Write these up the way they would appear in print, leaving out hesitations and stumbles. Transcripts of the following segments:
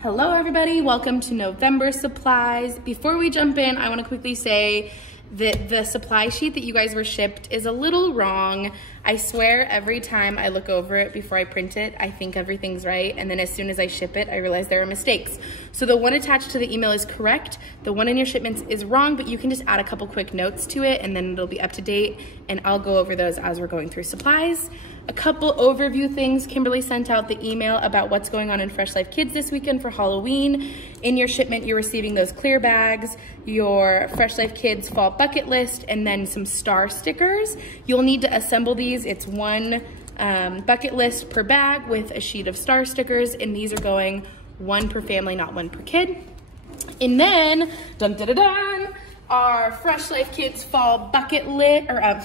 Hello everybody, welcome to November supplies. Before we jump in, I want to quickly say that the supply sheet that you guys were shipped is a little wrong. I swear every time I look over it before I print it, I think everything's right, and then as soon as I ship it, I realize there are mistakes. So the one attached to the email is correct, the one in your shipments is wrong, but you can just add a couple quick notes to it and then it'll be up to date, and I'll go over those as we're going through supplies. A couple overview things. Kimberly sent out the email about what's going on in Fresh Life Kids this weekend for Halloween. In your shipment, you're receiving those clear bags, your Fresh Life Kids fall bucket list, and then some star stickers. You'll need to assemble these. It's one bucket list per bag with a sheet of star stickers, and these are going one per family, not one per kid. And then, dun dun dun dun, our Fresh Life Kids fall bucket list, or our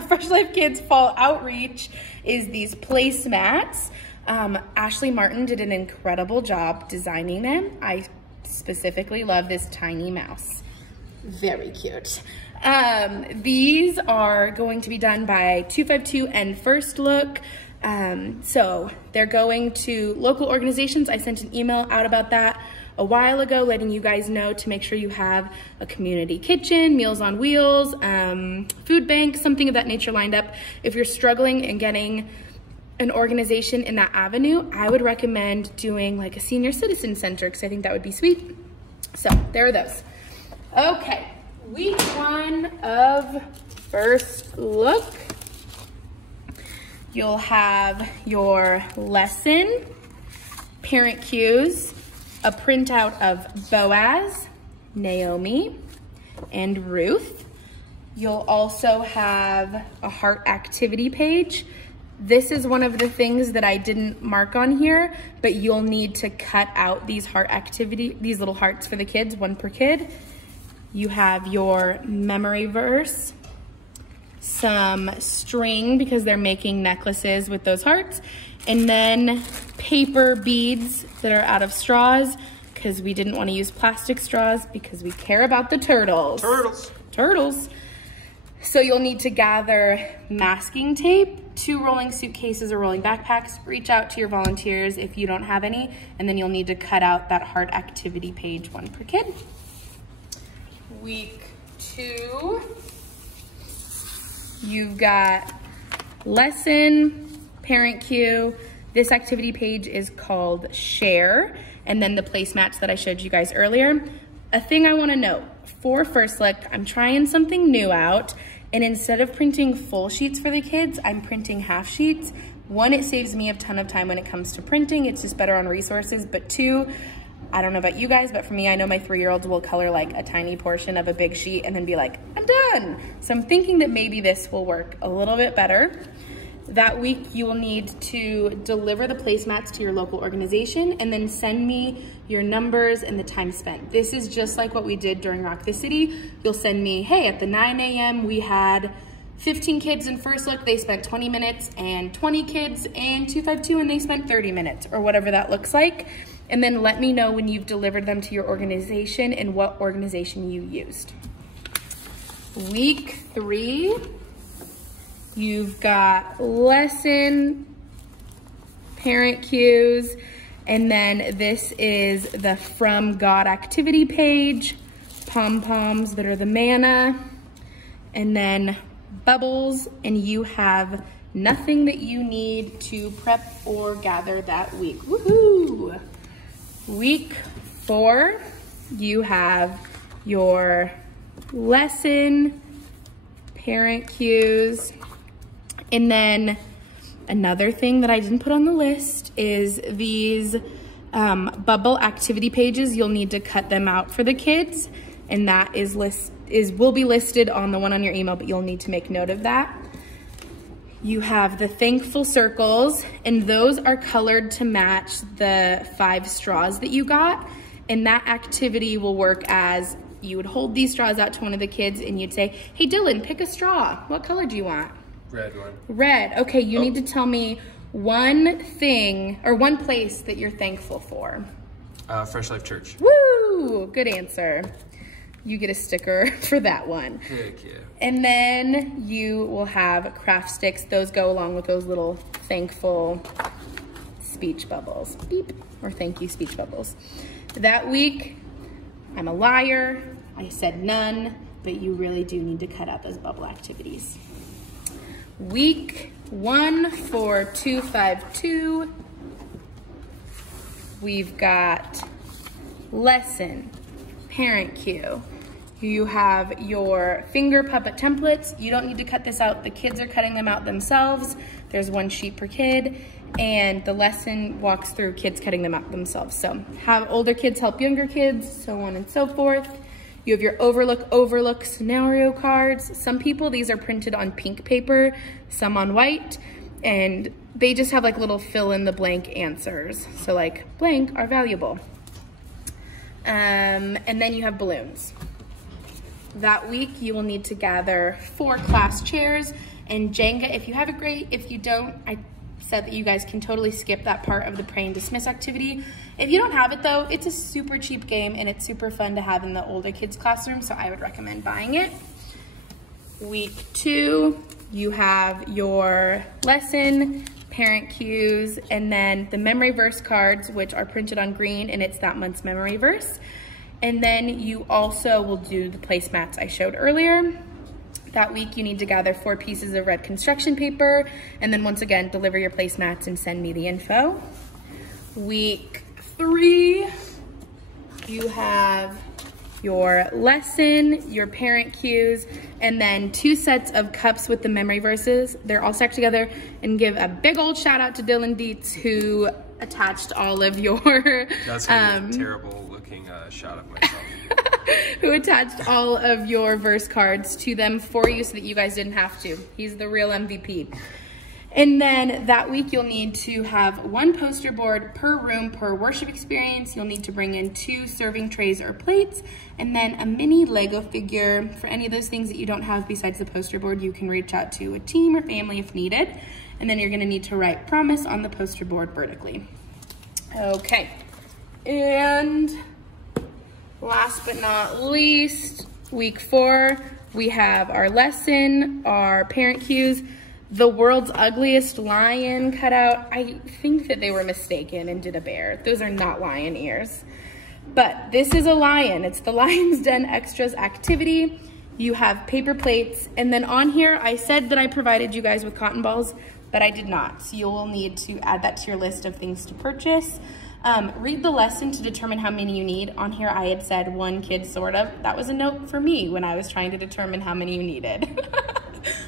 Fresh Life Kids fall outreach is these placemats. Ashley Martin did an incredible job designing them. I specifically love this tiny mouse. Very cute. These are going to be done by 252 and First Look. So they're going to local organizations. I sent an email out about that a while ago, letting you guys know to make sure you have a community kitchen, Meals on Wheels, food bank, something of that nature lined up. If you're struggling and getting an organization in that avenue, I would recommend doing like a senior citizen center, because I think that would be sweet. So there are those. Okay, week one of First Look. You'll have your lesson, parent cues, a printout of Boaz, Naomi, and Ruth. You'll also have a heart activity page. This is one of the things that I didn't mark on here, but you'll need to cut out these heart activity, these little hearts for the kids, one per kid. You have your memory verse, some string because they're making necklaces with those hearts, and then paper beads that are out of straws, because we didn't want to use plastic straws because we care about the turtles. Turtles. So you'll need to gather masking tape, 2 rolling suitcases or rolling backpacks. Reach out to your volunteers if you don't have any, and then you'll need to cut out that heart activity page, one per kid. Week 2, you've got lesson, parent cue. This activity page is called Share, and then the placemats that I showed you guys earlier. A thing I want to note, for First Look, I'm trying something new out, and instead of printing full sheets for the kids, I'm printing half sheets. 1, it saves me a ton of time when it comes to printing. It's just better on resources, but 2, I don't know about you guys, but for me, I know my 3-year-olds will color like a tiny portion of a big sheet and then be like, I'm done. So I'm thinking that maybe this will work a little bit better. That week, you will need to deliver the placemats to your local organization and then send me your numbers and the time spent. This is just like what we did during Rock the City. You'll send me, hey, at the 9 a.m. we had 15 kids in First Look, they spent 20 minutes, and 20 kids in 252 and they spent 30 minutes, or whatever that looks like. And then let me know when you've delivered them to your organization and what organization you used. Week 3. You've got lesson, parent cues, and then this is the From God activity page, pom-poms that are the manna, and then bubbles, and you have nothing that you need to prep or gather that week. Woohoo! Week 4, you have your lesson, parent cues, and then another thing that I didn't put on the list is these bubble activity pages. You'll need to cut them out for the kids, and that will be listed on the one on your email, but you'll need to make note of that. You have the thankful circles, and those are colored to match the 5 straws that you got, and that activity will work as you would hold these straws out to one of the kids and you'd say, hey Dylan, pick a straw. What color do you want? Red one. Red. Okay, you need to tell me one thing or one place that you're thankful for. Fresh Life Church. Woo! Good answer. You get a sticker for that one. Heck yeah. And then you will have craft sticks. Those go along with those little thankful speech bubbles. Beep, or thank you, speech bubbles. That week, I'm a liar. I said none, but you really do need to cut out those bubble activities. Week 1 for 252, we've got lesson, parent cue. You have your finger puppet templates. You don't need to cut this out. The kids are cutting them out themselves. There's 1 sheet per kid, and the lesson walks through kids cutting them out themselves. So have older kids help younger kids, so on and so forth. You have your overlook scenario cards. Some people, these are printed on pink paper, some on white, and they just have like little fill in the blank answers. So like blank are valuable. And then you have balloons. That week, you will need to gather 4 class chairs and Jenga. If you have it, great. If you don't, I said that you guys can totally skip that part of the pray and dismiss activity. If you don't have it though, it's a super cheap game and it's super fun to have in the older kids' classroom, so I would recommend buying it. Week 2, you have your lesson, parent cues, and then the memory verse cards, which are printed on green, and it's that month's memory verse. And then you also will do the placemats I showed earlier. That week you need to gather 4 pieces of red construction paper, and then once again, deliver your placemats and send me the info. Week 3, you have your lesson, your parent cues, and then 2 sets of cups with the memory verses. They're all stacked together, and give a big old shout out to Dylan Dietz, who attached all of your That's a terrible looking shot of myself. who attached all of your verse cards to them for you so that you guys didn't have to. He's the real MVP. And then that week you'll need to have 1 poster board per room per worship experience. You'll need to bring in 2 serving trays or plates, and then a mini Lego figure. For any of those things that you don't have besides the poster board, you can reach out to a team or family if needed. And then you're gonna need to write promise on the poster board vertically. Okay, and last but not least, week 4, we have our lesson, our parent cues, the world's ugliest lion cutout. I think that they were mistaken and did a bear. Those are not lion ears. But this is a lion. It's the Lion's Den Extras activity. You have paper plates, and then on here, I said that I provided you guys with cotton balls, but I did not. So you will need to add that to your list of things to purchase. Read the lesson to determine how many you need. On here, I had said 1 kid, sort of. That was a note for me when I was trying to determine how many you needed.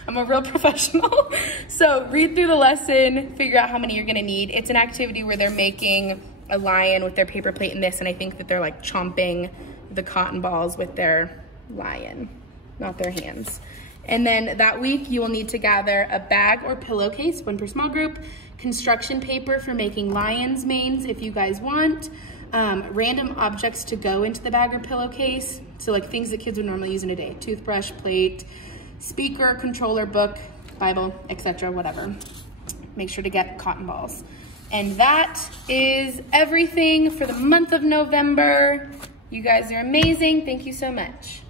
I'm a real professional. So read through the lesson, figure out how many you're gonna need. It's an activity where they're making a lion with their paper plate and this, and I think that they're like chomping the cotton balls with their lion, not their hands. And then that week, you will need to gather a bag or pillowcase, 1 per small group, construction paper for making lions' manes if you guys want, random objects to go into the bag or pillowcase, so like things that kids would normally use in a day, toothbrush, plate, speaker, controller, book, Bible, etc., whatever. Make sure to get cotton balls. And that is everything for the month of November. You guys are amazing. Thank you so much.